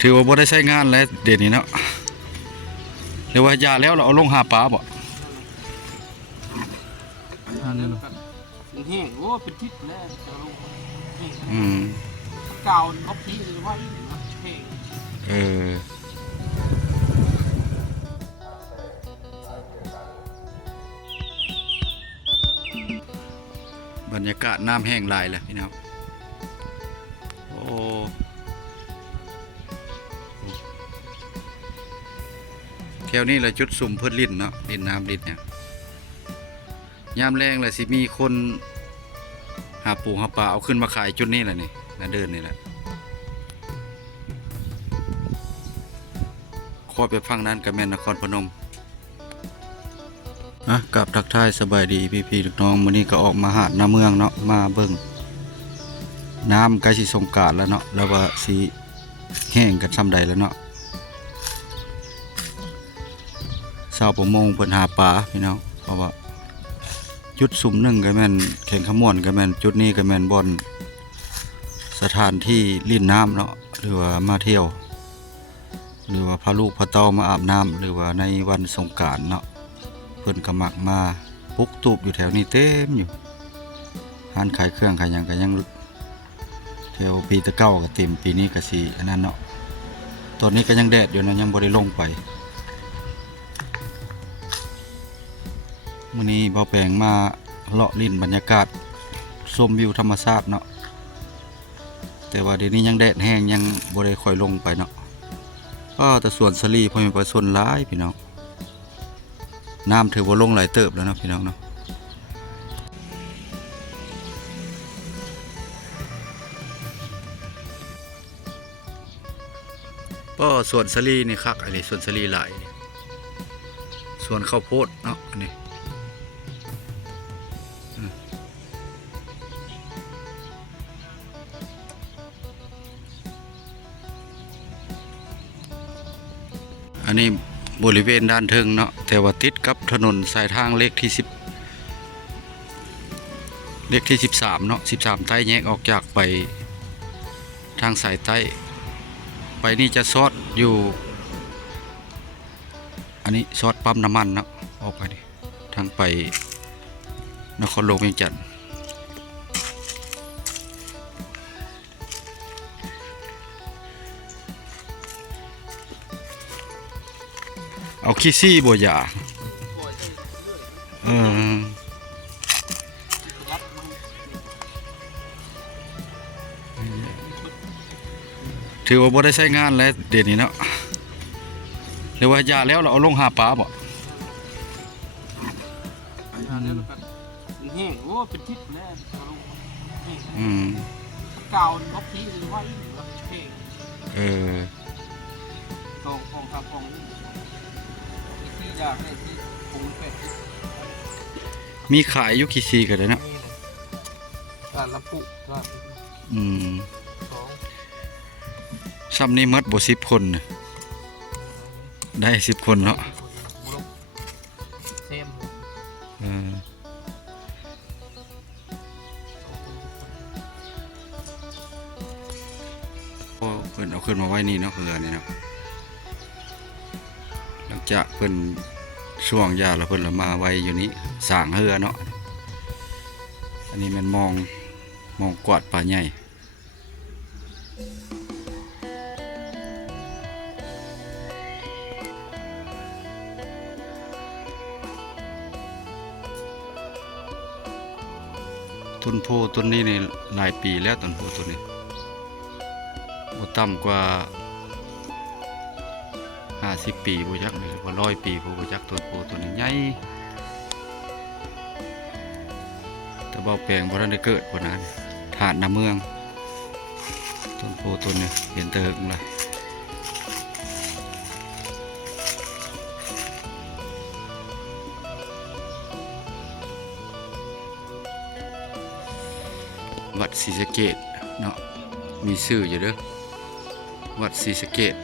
ถือว่าบ่ได้ใช้งานแล้วเดี๋ยวนี้เนาะหรือว่ายาแล้วเราเอาลงหาปลาบ่แล้วก็แห้งโอ้เป็นทิศแล้วจะลงแห้งเก่าเขาพีหรือว่าแห้งบรรยากาศน้ำแห้งหลายแล้วพี่น้องโอ้แถวนี้แหละจุดสุ่มเพื่อลิ้นเนาะลิ้นน้ำลิ้นเนี่ยยามแรงเลยสิมีคนหาปูหาปลาเอาขึ้นมาขายจุดนี้แหละนี่นะเดินนี่แหละขอไปฟังนั้นกับแม่นครพนมกับทักทายสบายดีพี่ๆน้องมื้อนี้ก็ออกมาหาดน้ำเมืองเนาะมาเบิ่งน้ำใกล้สิสงกรานต์แล้วเนาะแล้วว่าสิแห้งกันซ้ำใดแล้วเนาะชาวประมงเพิ่นหาปลาพี่น้องเพราะว่าจุดสุ่มหนึ่งก็แม่นแข่งขมวนก็แม่นจุดนี้ก็แม่นบ่อนสถานที่ลิ่นน้ำเนาะหรือว่ามาเที่ยวหรือว่าพาลูกพาเต้ามาอาบน้ำหรือว่าในวันสงกรานต์เนาะเพิ่นก็มักมาปุกตูบอยู่แถวนี้เต็มอยู่ร้านขายเครื่องขายหยังก็ยังแถวปีตะเก้าก็เต็มปีนี้ก็สิอันนั้นเนาะตอนนี้ก็ยังแดดอยู่นะยังบ่ได้ลงไปมื้อนี้เบาแปลงมาเลาะลิ้นบรรยากาศชมวิวธรรมชาติเนาะแต่ว่าเดี๋ยวนี้ยังแดดแห้งยังบ่ได้ค่อยลงไปเนาะก็แต่สวนสลีพ่อแม่ประชาชนหลายพี่น้องน้ำถือว่าลงหลายเติบแล้วเนาะพี่น้องเนาะก็สวนสลีนี่คักอันนี้สวนสลีหลายสวนข้าวโพดเนาะอันนี้อันนี้บริเวณด้านเทิงเนาะแต่ว่าติดกับถนนสายทางเลขที่13เนาะ13ใต้แยกออกจากไปทางสายใต้ไปนี่จะซอดอยู่อันนี้ซอดปั๊มน้ำมันเนาะออกไปดิทางไปนครหลวงเวียงจันทน์เอาขี้ซี่บัวยาถือว่าบ่ได้ใช้งานแล้วเดี๋ยวนี้เนาะหรือว่ายาแล้วเราเอาลงหาปลาบ่แล้วก็แห้งโอ้เป็นทิศแล้วจะลงแห้งเก่าเขาพีหรือว่าแห้งของกับของที่อยากได้ที่ปูนเป็ดมีขายอยู่ขี้ซี่กันเลยเนาะร้านละปุร้านซ้ำนี้มัดบ่10 คนได้10 คนเนาะเซมเพิ่นเอาขึ้นมาไว้นี่เนาะเรือนี่เนาะหลังจากเพิ่นช่วงยาแล้วเพิ่นละมาไว้อยู่นี้สร้างเรือเนาะอันนี้มันมองกวาดปลาใหญ่ต้นโพต้นนี้ในหลายปีแล้วต้นโพต้นนี้บ่ต่ำกว่า50 ปีบ่จักเลยว่า100 ปีบ่จักต้นโพต้นนี้ใหญ่แต่เบาแปลงบ่ทันได้เกิดพุ่นน่ะถาดน้ำเมืองต้นโพต้นนี้เห็นแต่หึงล่ะวัดศรีสะเกษเนาะมีชื่ออยู่เด้อวัดศรีสะเกษ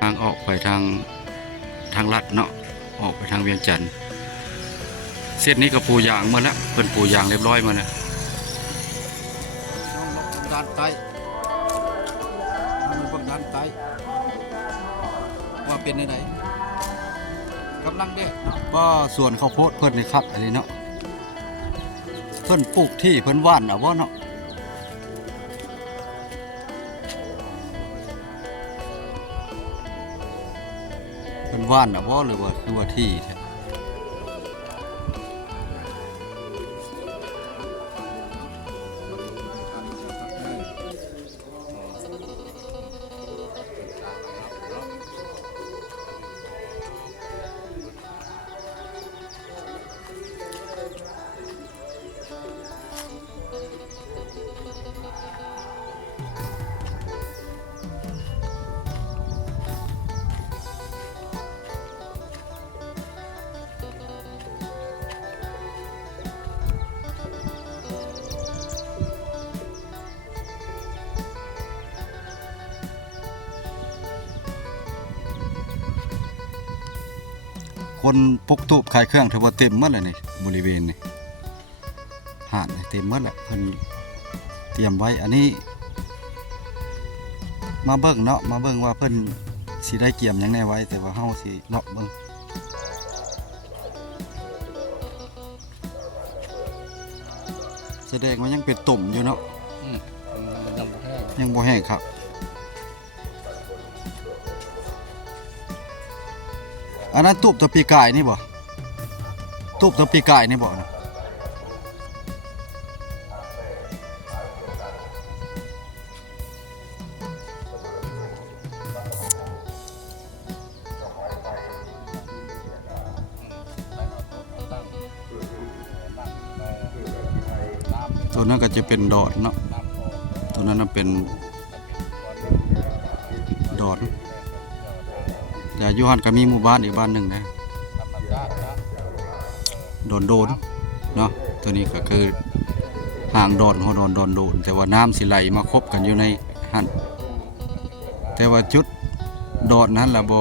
ทางออกไปทางลัดเนาะออกไปทางเวียงจันทน์เส้นนี้ก็ปูยางมาแล้วเพิ่นปูยางเรียบร้อยมาแล้ว ด้านใต้มาเบิ่งด้านใต้ว่าเป็นไหนกำลังเด็ดเนาะก็ส่วนข้าวโพดเพิ่นนี่ครับอันนี้เนาะเพิ่นปลูกที่เพิ่นว่านน่ะบ่เนาะเพิ่นว่านน่ะบ่หรือว่าคือว่าที่แท้คนปกตูบขายเครื่องถือว่าเต็มหมดเลยนี่บริเวณนี่หาดนี่เต็มหมดแหละเพิ่นเตรียมไว้อันนี้มาเบิ่งเนาะมาเบิ่งว่าเพิ่นสิได้เกี่ยมหยังแน่ไว้แต่ว่าเฮาสิเลาะเบิ่งแสดงว่ายังเป็นตุ่มอยู่เนาะยังบ่แห้งครับอันนั้นตูบตะปีกายนี่บ่ตูบตะปีกายนี่บ่นะตัวนั้นก็จะเป็นดอดเนาะตัวนั้นเป็นดอดแต่อยู่หันก็มีหมู่บ้านอีกบ้านหนึ่งนะโดนเนาะตัวนี้ก็คือห่างดอนหัวโดนแต่ว่าน้ำสิไหลมาคบกันอยู่ในหันแต่ว่าจุดดอนนั้นล่ะบ่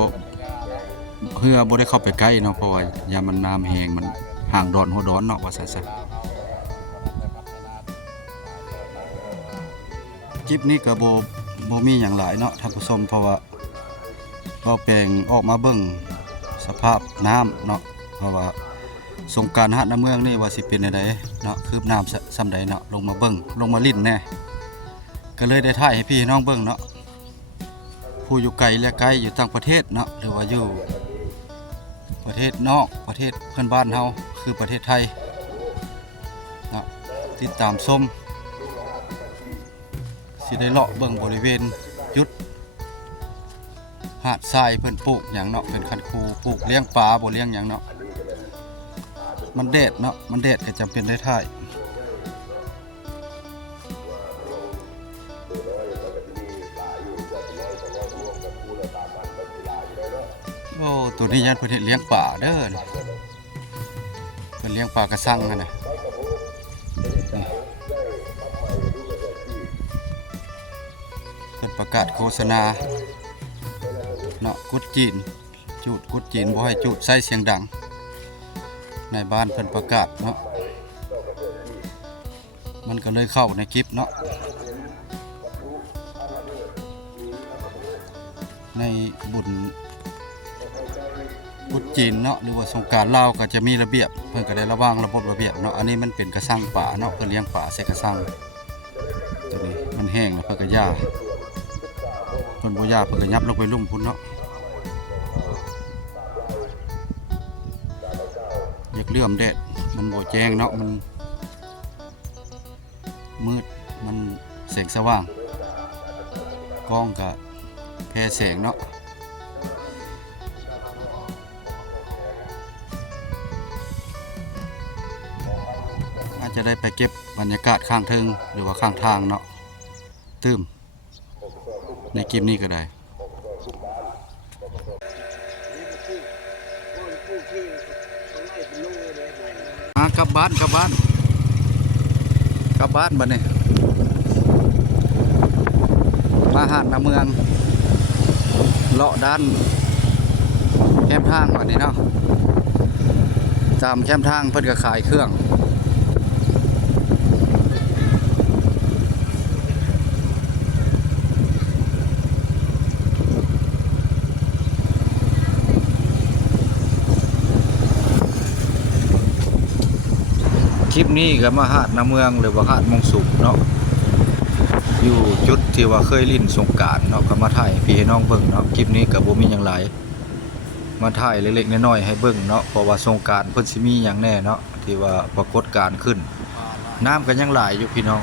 เพื่อบ่ได้เข้าไปใกล้เนาะเพราะว่ายามมันน้ำแห้งมันห่างดอนหัวดอนเนาะว่าซั่นคลิปนี้ก็บ่มีหยังหลายเนาะท่านผู้ชมเพราะว่าก็แปลงออกมาเบิ่งสภาพน้ำเนาะเพราะว่าสงกรานต์หาดน้ำเมืองนี่ว่าสิเป็นจังไดเนาะคืบน้ำส่ำใดเนาะลงมาเบิ่งลงมาลิ้นแน่ก็เลยได้ถ่ายให้พี่น้องเบิ่งเนาะผู้อยู่ไกลและไกลอยู่ต่างประเทศเนาะหรือว่าอยู่ประเทศนอกประเทศเพื่อนบ้านเฮาคือประเทศไทยเนาะติดตามชมสิได้เลาะเบิ่งบริเวณจุดหาดทรายเพิ่นปลูกหยังเนาะเป็นคันคูปลูกเลี้ยงปลาบ่เลี้ยงหยังเนาะมันแดดเนาะมันแดดก็จำเป็นได้ถ่ายโอ้ตัวนี้ยันเพิ่นเฮ็ดเลี้ยงปลาเด้อเพิ่นเลี้ยงปลากระสังนั่นน่ะเพิ่นประกาศโฆษณาเนาะกุดจีนจูดกุดจีนบ่ให้จูดใส่เสียงดังในบ้านเพิ่นประกาศเนาะมันก็เลยเข้าในคลิปเนาะในบุญกุดจีนเนาะหรือว่าสงกรานต์ลาวก็จะมีระเบียบเพิ่นก็ได้ระวังระบบระเบียบเนาะอันนี้มันเป็นกระสังป่าเนาะเพิ่นเลี้ยงป่าใส่กระสังตัวนี้มันแห้งแล้วเพิ่นก็ย่าเพิ่นบ่ย่าเพิ่นก็ยับลงไปลุ่มพุ่นเนาะอยากเลื่อมแดดมันบ่แจ้งเนาะมันมืดมันแสงสว่างกล้องก็แพ้แสงเนาะอาจจะได้ไปเก็บบรรยากาศข้างเทิงหรือว่าข้างทางเนาะตื้มในคลิปนี้ก็ได้กลับบ้านบัดนี้มาหาดน้ำเมืองเลาะด้านแคมทางบัดนี้เนาะตามแคมทางเพิ่นก็ขายเครื่อง นี้ก็มาหาดน้ำเมืองหรือว่าหาดมงสุขเนาะอยู่จุดที่ว่าเคยลิ้นสงกรานต์เนาะก็มาถ่ายให้พี่ให้น้องเบิ่งเนาะคลิปนี้ก็บ่มีหยังหลายมาถ่ายเล็กๆน้อยๆให้เบิ่งเนาะเพราะว่าสงกรานต์เพิ่นสิมีหยังแน่เนาะที่ว่าปรากฏการณ์ขึ้นน้ำก็ยังหลายอยู่พี่น้อง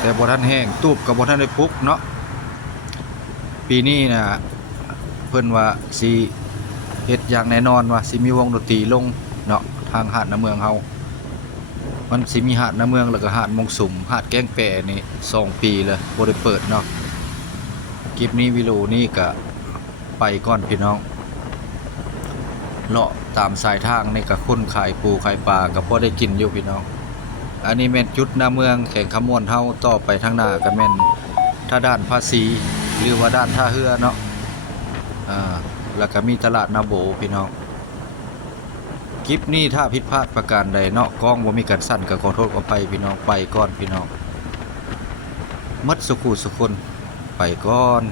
แต่บ่ทันแห้งตูบก็บ่ทันได้ปลุกเนาะปีนี้น่ะเพิ่นว่าสิเฮ็ดอย่างแน่นอนว่าสิมีวงดนตรีลงเนาะทางหาดน้ำเมืองเฮามันสิมีหาดน้ำเมืองแล้วก็หาดมงสุมหาดแก้งแปะนี่2 ปีเลยบ่ได้เปิดเนาะคลิปนี้วิดีโอนี้ก็ไปก่อนพี่น้องเลาะตามสายทางนี่ก็คนขายปูขายปลาก็พอได้กินอยู่พี่น้องอันนี้แม่นจุดน้ำเมืองแข่งขมวนเฮาต่อไปทางหน้าก็แม่นถ้าด้านภาษีหรือว่าด้านท่าเรือเนาะแล้วก็มีตลาดนาโบพี่น้องคลิปนี้ถ้าผิดพลาดประการใดเนาะกล้องบ่มีการสั่นก็ขอโทษขออภัยพี่น้องไปก่อนพี่น้องมัดสุขุสุคนไปก่อน